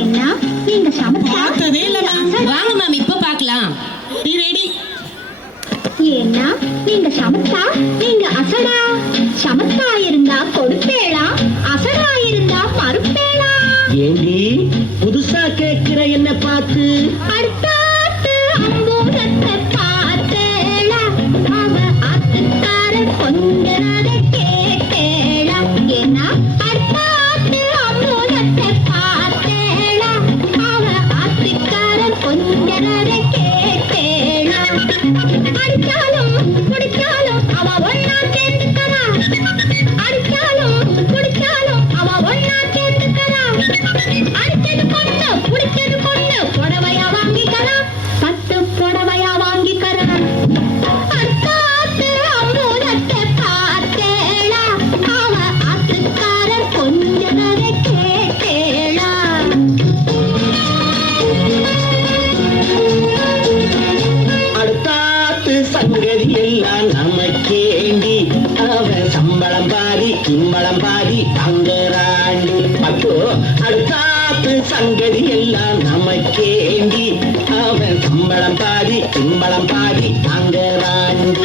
ஏன்னா நீங்க சமத்தா பார்த்ததே இல்ல மேம். வாங்க மேம் இப்ப பார்க்கலாம். ரெடி. ஏன்னா நீங்க சமத்தா நீங்க அசடா. சமத்தா இருந்தா கொடுப்பேளா, அசடா இருந்தா மறுப்பேளா. ஏண்டி புதுசா கேட்கிற என்ன பார்த்து? அடுத்தாத்து அம்பூரத்தை பார்த்தேளா, அவ ஆத்துக்கார கொஞ்சரதை கேட்டேளா. ஏன்னா அடுத்தாத்து அம்பூரத்தை பார்த்தேளா, அவ ஆத்துக்கார கொஞ்சரதை கேட்டேளா. அடிச்சாலும் குடிச்சாலும் அவ ஒன்னா சேர்ந்துக்கறா. அடிச்சாலும் குடிச்சாலும் அவ ஒன்னா சேர்ந்துக்கறா. அடிச்சது கொண்டு குடிச்சது கொண்டு புடவையா வாங்கிக்கறா, 10 புடவையா வாங்கிக்கறா. அத்தாத்து அம்பூரத்தை பார்த்தேளா, அவ ஆத்துக்காரர் கொஞ்சரதை கேட்டேளா. அடுத்தாத்து சங்கதி எல்லாம் நமக்கேண்டி, அவ சம்பளம் பாதி கிம்பளம் பாதி தங்கராண்டி. பட்டு அடுத்தாத்து சங்கதி எல்லாம் நமக்கேண்டி, அவ சம்பளம் பாதி கிம்பளம் பாதி தங்கராண்டி.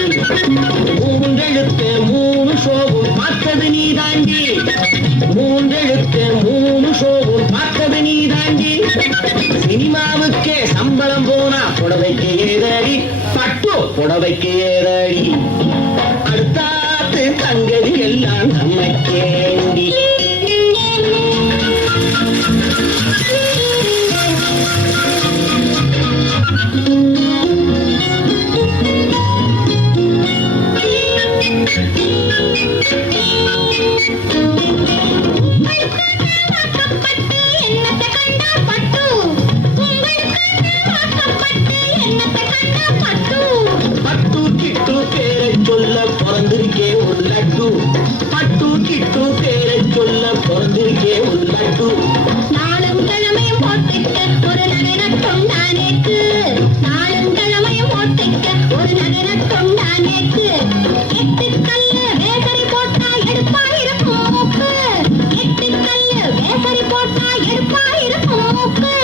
மூன்றெழுத்து 3 ஷோவும் பார்த்தது நீ தாண்டி. மூன்றெழுத்து 3 ஷோவும் பார்த்தது நீ தாண்டி. சினிமாவுக்கே சம்பளம் போனா புடவைக்கு ஏதடி, பட்டு புடவைக்கு ஏதடி. அடுத்தாத்து தங்கதி எல்லாம் நமக்கேண்டி. வாக்கப்பட்டு என்னத்தை கண்டா பட்டு, உங்களுக்கு வாக்கப்பட்டு என்னத்தை கண்டா பட்டு. பட்டு கிட்டு பேரை சொல்ல பிறந்திருக்கே ஒரு லட்டு. பட்டு கிட்டு பேரை சொல்ல பிறந்திருக்கே ஒரு லட்டு. நாளும் கிழமையும் போட்டுக்க ஒரு நகர தொண்டானேக்கு. நாளும் கிழமையும் போட்டுக்க ஒரு நகர தொண்டானேக்கு. 8 கல்லு வேசரி போட்டா எடுப்பாயிருக்கும் மூக்கு. 8 கல்லு வேசரி போட்டா எடுப்பாயிருக்கும் மூக்கு.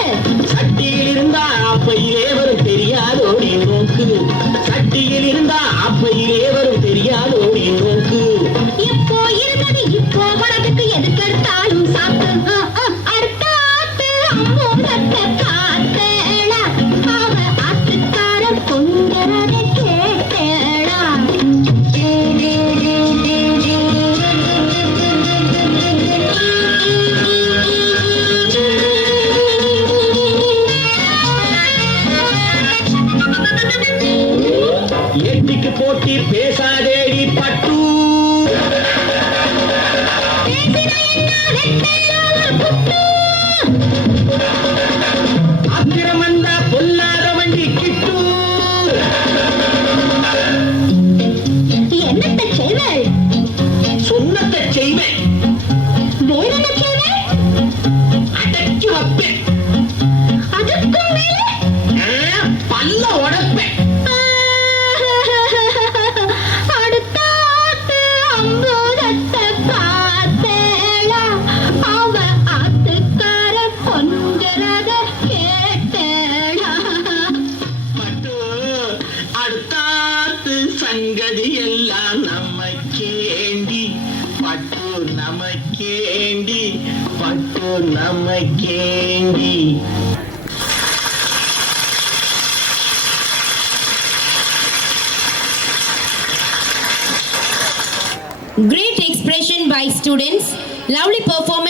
சட்டியில் இருந்தா ஆப்பையிலே வரும் தெரியாதோடி நோக்கு. சட்டியில் இருந்தா ஆப்பையிலே வரும் தெரியாதோடி நோக்கு. இப்போ இருந்தது இப்போ வளத்துக்கு எதுக்கெடுத்தாலும் சாப்பிட்டு. அடுத்தாத்து அம்பூரத்தை பார்த்தேளா, அவ ஆத்துக்கார கொஞ்சரதை கேட்டேளா. ஏட்டிக்கு போட்டி பேசாதேடி பட்டு. பேசினா என்ன வெட்டேளா ஒரு புட்டு. ஆத்திரம் வந்தா பொல்லாத வண்டி கிட்டு. என்னத்தை செய்வேள்? சொன்னத்தை செய்வேன், வேற என்ன செய்வேள்? அடக்கி வைப்பேன், அதுக்கும் மேலே பல்ல உடைப்பேன். அடுத்தாத்து அம்பூரத்தை பார்த்தேளா, அவ ஆத்துக்கார கொஞ்சரதை கேட்டேளா. பட்டு அடுத்தாத்து சங்கதி எல்லாம் நமக்கேண்டி. பட்டு நமக்கேண்டி, பட்டு நமக்கேண்டி. Great expression by students. Lovely performance.